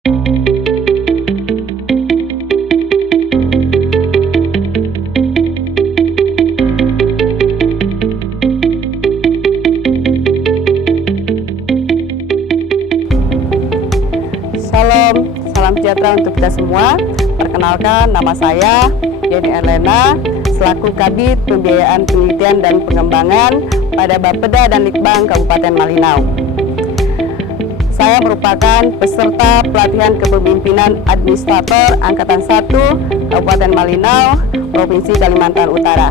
Salam sejahtera untuk kita semua. Perkenalkan, nama saya Yeni Erlena, selaku Kabid Pembiayaan Penelitian dan Pengembangan pada Bapeda dan Litbang Kabupaten Malinau. Saya merupakan peserta pelatihan kepemimpinan administrator Angkatan 1 Kabupaten Malinau, Provinsi Kalimantan Utara.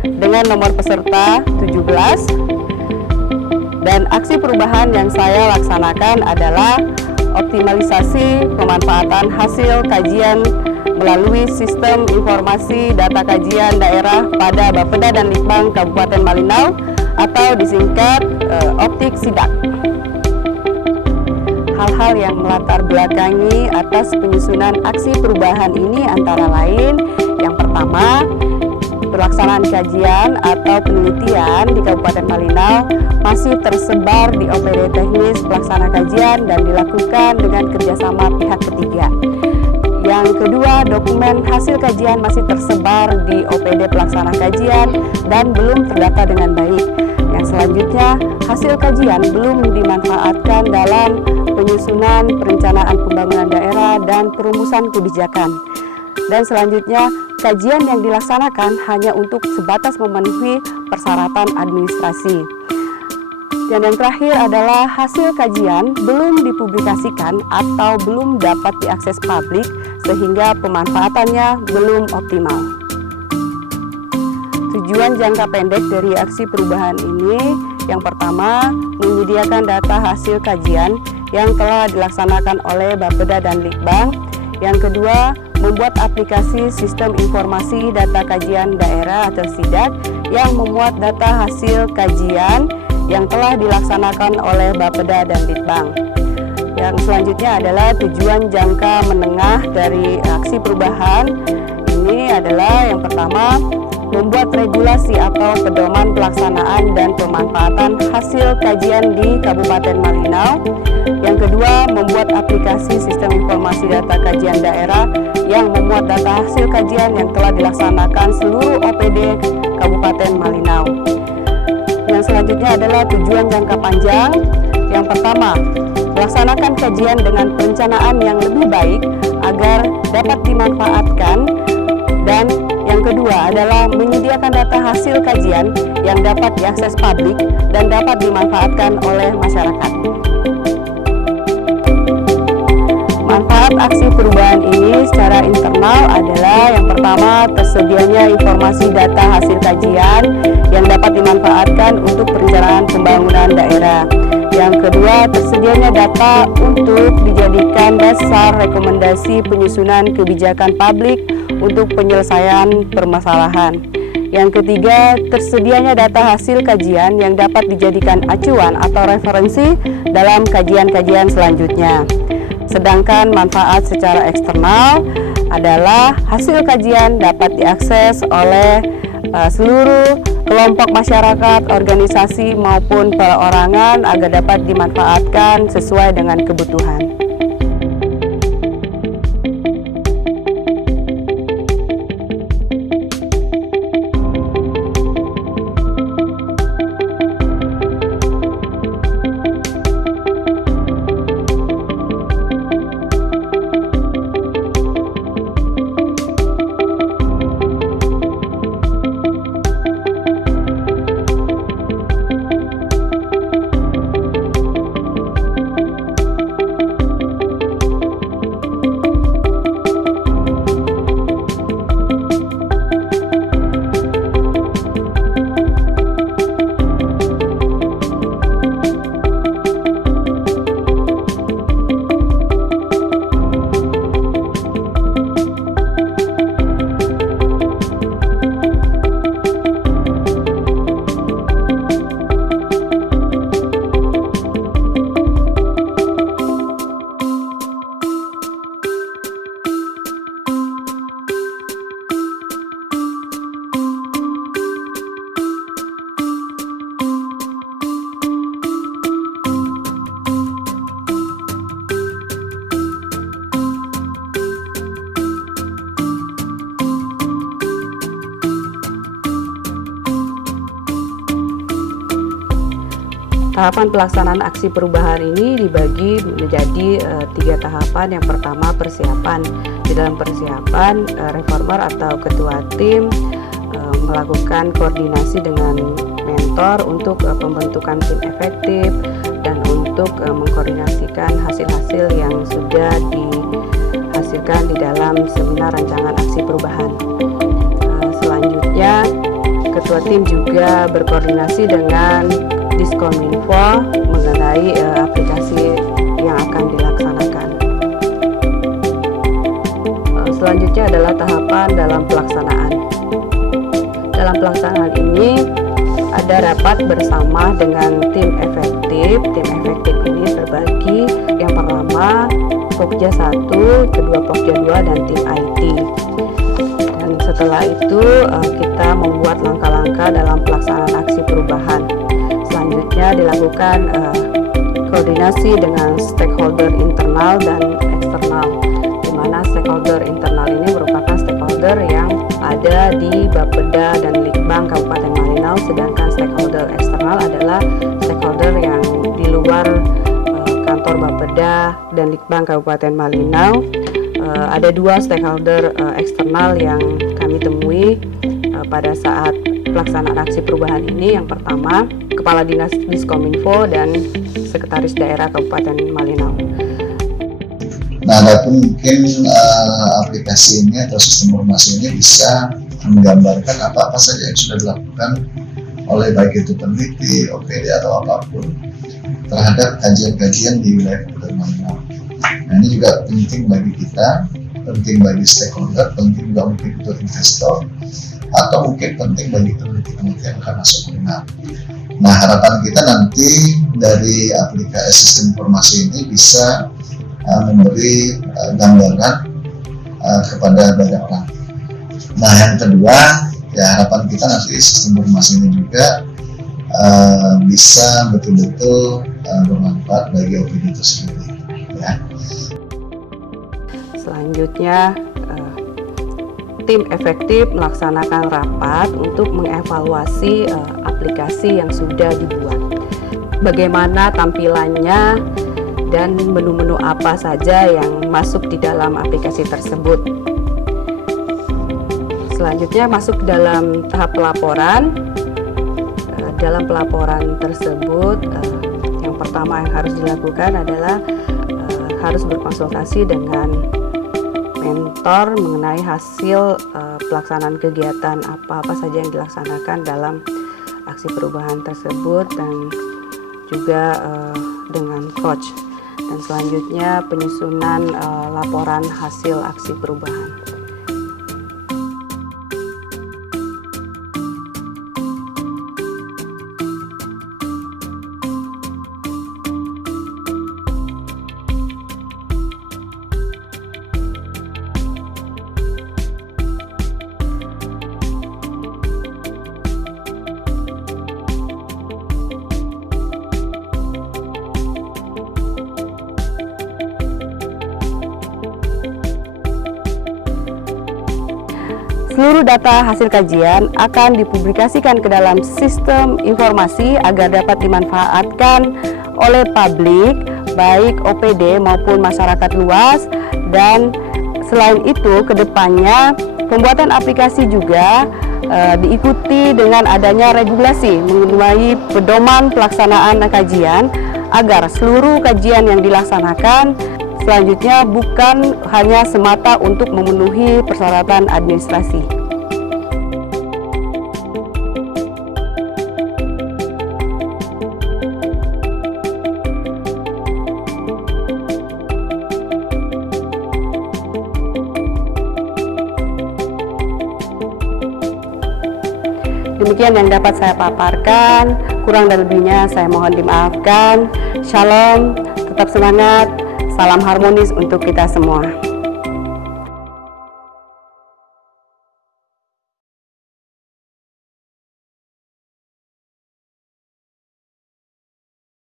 Dengan nomor peserta 17, dan aksi perubahan yang saya laksanakan adalah optimalisasi pemanfaatan hasil kajian melalui Sistem Informasi Data Kajian Daerah pada Bapeda dan Litbang Kabupaten Malinau atau disingkat Optik Sidak. Hal-hal yang melatar belakangi atas penyusunan aksi perubahan ini antara lain, yang pertama, pelaksanaan kajian atau penelitian di Kabupaten Malinau masih tersebar di OPD teknis pelaksana kajian dan dilakukan dengan kerjasama pihak ketiga. Yang kedua, dokumen hasil kajian masih tersebar di OPD pelaksana kajian dan belum terdata dengan baik. Yang selanjutnya, hasil kajian belum dimanfaatkan dalam penyusunan perencanaan pembangunan daerah dan perumusan kebijakan. Dan selanjutnya, kajian yang dilaksanakan hanya untuk sebatas memenuhi persyaratan administrasi. Dan yang terakhir adalah hasil kajian belum dipublikasikan atau belum dapat diakses publik sehingga pemanfaatannya belum optimal. Tujuan jangka pendek dari aksi perubahan ini, yang pertama, menyediakan data hasil kajian yang telah dilaksanakan oleh Bapeda dan Litbang. Yang kedua, membuat aplikasi Sistem Informasi Data Kajian Daerah atau SIDAK yang memuat data hasil kajian yang telah dilaksanakan oleh Bapeda dan Litbang. Yang selanjutnya adalah tujuan jangka menengah dari aksi perubahan ini adalah yang pertama, membuat regulasi atau pedoman pelaksanaan dan pemanfaatan hasil kajian di Kabupaten Malinau. Yang kedua, membuat aplikasi Sistem Informasi Data Kajian Daerah yang memuat data hasil kajian yang telah dilaksanakan seluruh OPD Kabupaten Malinau. Yang selanjutnya adalah tujuan jangka panjang. Yang pertama, melaksanakan kajian dengan perencanaan yang lebih baik agar dapat dimanfaatkan. Dan yang kedua adalah menyediakan data hasil kajian yang dapat diakses publik dan dapat dimanfaatkan oleh masyarakat. Manfaat aksi perubahan ini secara internal adalah yang pertama, tersedianya informasi data hasil kajian yang dapat dimanfaatkan untuk perencanaan pembangunan daerah. Yang kedua, tersedianya data untuk dijadikan dasar rekomendasi penyusunan kebijakan publik untuk penyelesaian permasalahan. Yang ketiga, tersedianya data hasil kajian yang dapat dijadikan acuan atau referensi dalam kajian-kajian selanjutnya. Sedangkan manfaat secara eksternal adalah hasil kajian dapat diakses oleh seluruh kelompok masyarakat, organisasi maupun perorangan agar dapat dimanfaatkan sesuai dengan kebutuhan. Tahapan pelaksanaan aksi perubahan ini dibagi menjadi 3 tahapan. Yang pertama, persiapan. Di dalam persiapan, reformer atau ketua tim melakukan koordinasi dengan mentor untuk pembentukan tim efektif dan untuk mengkoordinasikan hasil-hasil yang sudah dihasilkan di dalam seminar rancangan aksi perubahan. Selanjutnya, ketua tim juga berkoordinasi dengan Diskominfo mengenai aplikasi yang akan dilaksanakan. Selanjutnya adalah tahapan dalam pelaksanaan. Dalam pelaksanaan ini ada rapat bersama dengan tim efektif. Tim efektif ini terbagi, yang pertama Pokja 1, kedua Pokja 2, dan tim IT. Dan setelah itu kita membuat langkah-langkah dalam pelaksanaan aksi perubahan. Selanjutnya dilakukan koordinasi dengan stakeholder internal dan eksternal, di mana stakeholder internal ini merupakan stakeholder yang ada di Bapeda dan Litbang Kabupaten Malinau, sedangkan stakeholder eksternal adalah stakeholder yang di luar kantor Bapeda dan Litbang Kabupaten Malinau. Ada 2 stakeholder eksternal yang kami temui pada saat pelaksanaan aksi perubahan ini. Yang pertama, Kepala Dinas Diskominfo dan Sekretaris Daerah Kabupaten Malinau. Nah, adapun mungkin aplikasi ini atau sistem informasi ini bisa menggambarkan apa-apa saja yang sudah dilakukan oleh baik itu peneliti, OPD atau apapun terhadap kajian-kajian di wilayah Kabupaten Malinau. Nah, ini juga penting bagi kita, penting bagi stakeholder, penting juga mungkin untuk investor, atau mungkin penting bagi peneliti-peneliti yang akan masuk Malinau. Nah, harapan kita nanti dari aplikasi sistem informasi ini bisa memberi gambaran kepada banyak orang. Nah, yang kedua, ya harapan kita nanti sistem informasi ini juga bisa betul-betul bermanfaat bagi OPD itu sendiri. Ya. Selanjutnya, tim efektif melaksanakan rapat untuk mengevaluasi aplikasi yang sudah dibuat. Bagaimana tampilannya dan menu-menu apa saja yang masuk di dalam aplikasi tersebut. Selanjutnya masuk dalam tahap pelaporan. Dalam pelaporan tersebut, yang pertama yang harus dilakukan adalah harus berkonsultasi dengan mentor mengenai hasil pelaksanaan kegiatan apa-apa saja yang dilaksanakan dalam aksi perubahan tersebut, dan juga dengan coach. Dan selanjutnya penyusunan laporan hasil aksi perubahan. Seluruh data hasil kajian akan dipublikasikan ke dalam sistem informasi agar dapat dimanfaatkan oleh publik, baik OPD maupun masyarakat luas. Dan selain itu, kedepannya pembuatan aplikasi juga diikuti dengan adanya regulasi mengenai pedoman pelaksanaan kajian, agar seluruh kajian yang dilaksanakan selanjutnya bukan hanya semata untuk memenuhi persyaratan administrasi. Demikian yang dapat saya paparkan, kurang dan lebihnya saya mohon dimaafkan. Shalom, tetap semangat, salam harmonis untuk kita semua.